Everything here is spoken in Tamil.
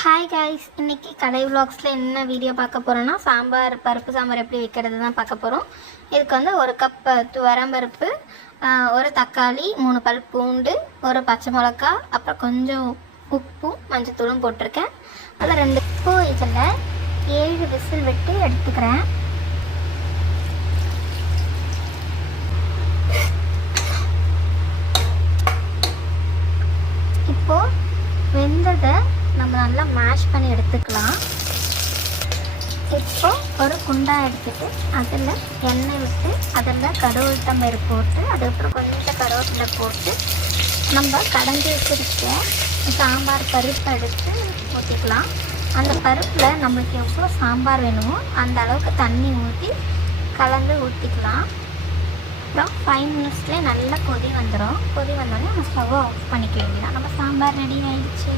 ஹாய் காய்ஸ், இன்றைக்கி கடை விலாக்ஸில் என்ன வீடியோ பார்க்க போகிறோன்னா பருப்பு சாம்பார் எப்படி வைக்கிறது தான் பார்க்க போகிறோம். இதுக்கு வந்து ஒரு கப் துவரம்பருப்பு, ஒரு தக்காளி, 3 பல் பூண்டு, ஒரு பச்சை மிளகா, அப்புறம் கொஞ்சம் உப்பும் மஞ்சத்தூளும் போட்டிருக்கேன். அதில் 2 உப்பு. இதில் 7 விசில் விட்டு எடுத்துக்கிறேன். இப்போது வெந்ததை நம்ம நல்லா மேஷ் பண்ணி எடுத்துக்கலாம். இப்போ ஒரு குண்டா எடுத்துட்டு அதில் எண்ணெய் விட்டு அதில் கருவேப்பிலை பருப்பு போட்டு அதுக்கப்புறம் கொஞ்சம் கருவேப்பிலை போட்டு நம்ம கடைஞ்சி வச்சிருக்க சாம்பார் பருப்பு எடுத்து ஊற்றிக்கலாம். அந்த பருப்பில் நம்மளுக்கு எவ்வளோ சாம்பார் வேணுமோ அந்த அளவுக்கு தண்ணி ஊற்றி கலந்து ஊற்றிக்கலாம். அப்புறம் 5 மினிட்ஸ்லேயே நல்லா கொதி வந்துடும். கொதி வந்தோடனே நம்ம ஸ்டவ்வை ஆஃப் பண்ணிக்க வேண்டியதான். நம்ம சாம்பார் ரெடி ஆகிடுச்சு.